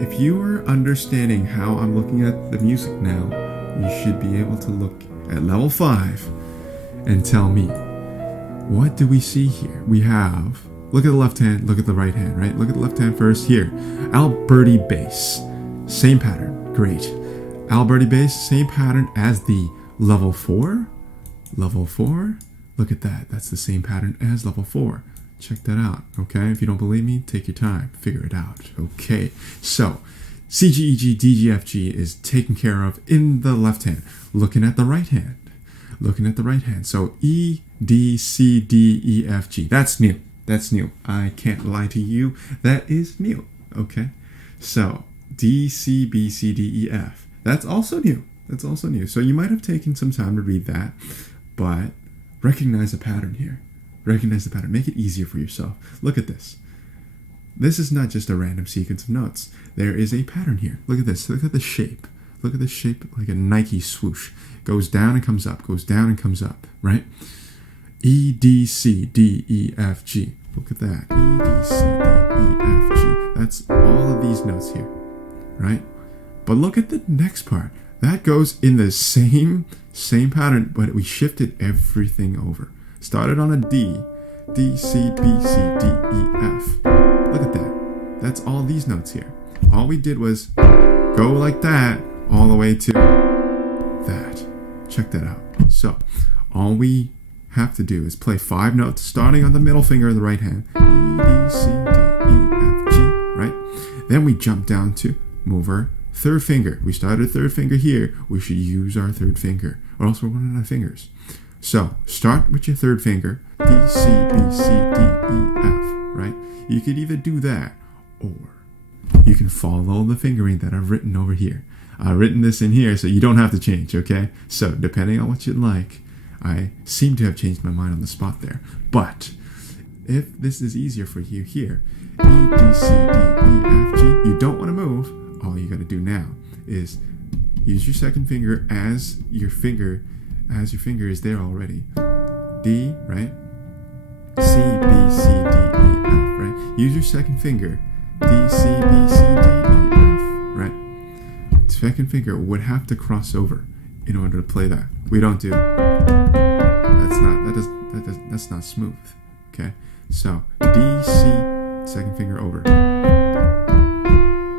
if you are understanding how I'm looking at the music now, you should be able to look at level 5 and tell me, what do we see here? We have, look at the left hand, look at the right hand, right? Look at the left hand first here. Alberti bass, same pattern, great. Alberti bass, same pattern as the level 4. Level 4, look at that. That's the same pattern as level 4. Check that out, okay? If you don't believe me, take your time, figure it out, okay? So, C, G, E, G, D, G, F, G is taken care of in the left hand. Looking at the right hand. Looking at the right hand. So, E, D, C, D, E, F, G. That's new. That's new. I can't lie to you. That is new, okay? So, D, C, B, C, D, E, F. That's also new. That's also new. So, you might have taken some time to read that, but recognize a pattern here. Recognize the pattern. Make it easier for yourself. Look at this. This is not just a random sequence of notes. There is a pattern here. Look at this. Look at the shape. Look at the shape like a Nike swoosh. Goes down and comes up. Goes down and comes up. Right? E, D, C, D, E, F, G. Look at that. E, D, C, D, E, F, G. That's all of these notes here. Right? But look at the next part. That goes in the same pattern, but we shifted everything over. Started on a D, D, C, B, C, D, E, F. Look at that. That's all these notes here. All we did was go like that all the way to that. Check that out. So, all we have to do is play 5 notes starting on the middle finger of the right hand. E, D, C, D, E, F, G, right? Then we jump down to move our third finger. We started third finger here. We should use our third finger, or else we're running out of fingers. So, start with your third finger, D, C, B, C, D, E, F, right? You could either do that, or you can follow the fingering that I've written over here. I've written this in here, so you don't have to change, okay? So, depending on what you'd like, I seem to have changed my mind on the spot there. But, if this is easier for you here, E, D, C, D, E, F, G, you don't want to move. All you got to do now is use your second finger as your finger is there already. D, right? C, B, C, D, E, F, right? Use your second finger. D, C, B, C, D, E, F, right? Second finger would have to cross over in order to play that. We don't do. That's not smooth. Okay? So, D, C, second finger over.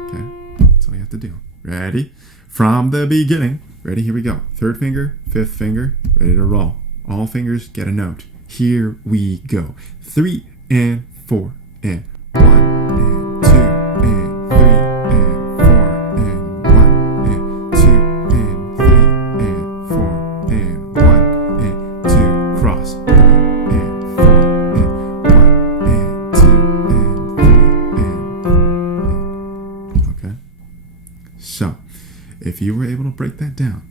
Okay? That's all you have to do. Ready? From the beginning. Ready? Here we go. Third finger, fifth finger, ready to roll. All fingers get a note. Here we go. 3 and 4 and 1 and 2 and 3 and 4 and 1 and 2 and 3 and 4 and 1 and 2. Cross 1 and 4 and 1 and 2 and 3 and okay. So, if you were able to break that down,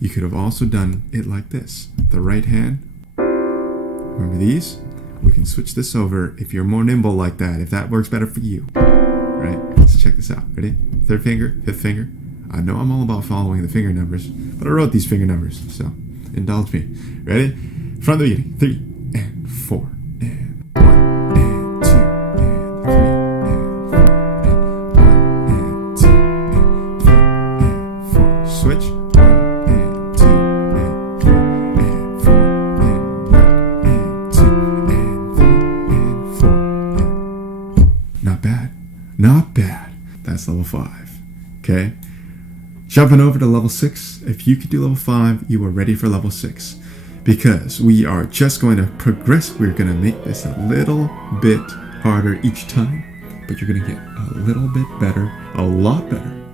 you could have also done it like this. The right hand, remember these? We can switch this over if you're more nimble like that, if that works better for you. Right? Let's check this out. Ready? Third finger, fifth finger. I know I'm all about following the finger numbers, but I wrote these finger numbers, so indulge me. Ready? From the beginning. 3 and 4 and 1 and 2 and 3 and 4 and 1 and 2 and 3 and 4. Switch. 1 and 2 and 3 and 4 and 1 and 2 and 3 and 4 and... Not bad. Not bad. That's level 5. Okay? Jumping over to level 6. If you could do level 5, you are ready for level 6. Because we are just going to progress. We're going to make this a little bit harder each time. But you're going to get a little bit better, a lot better,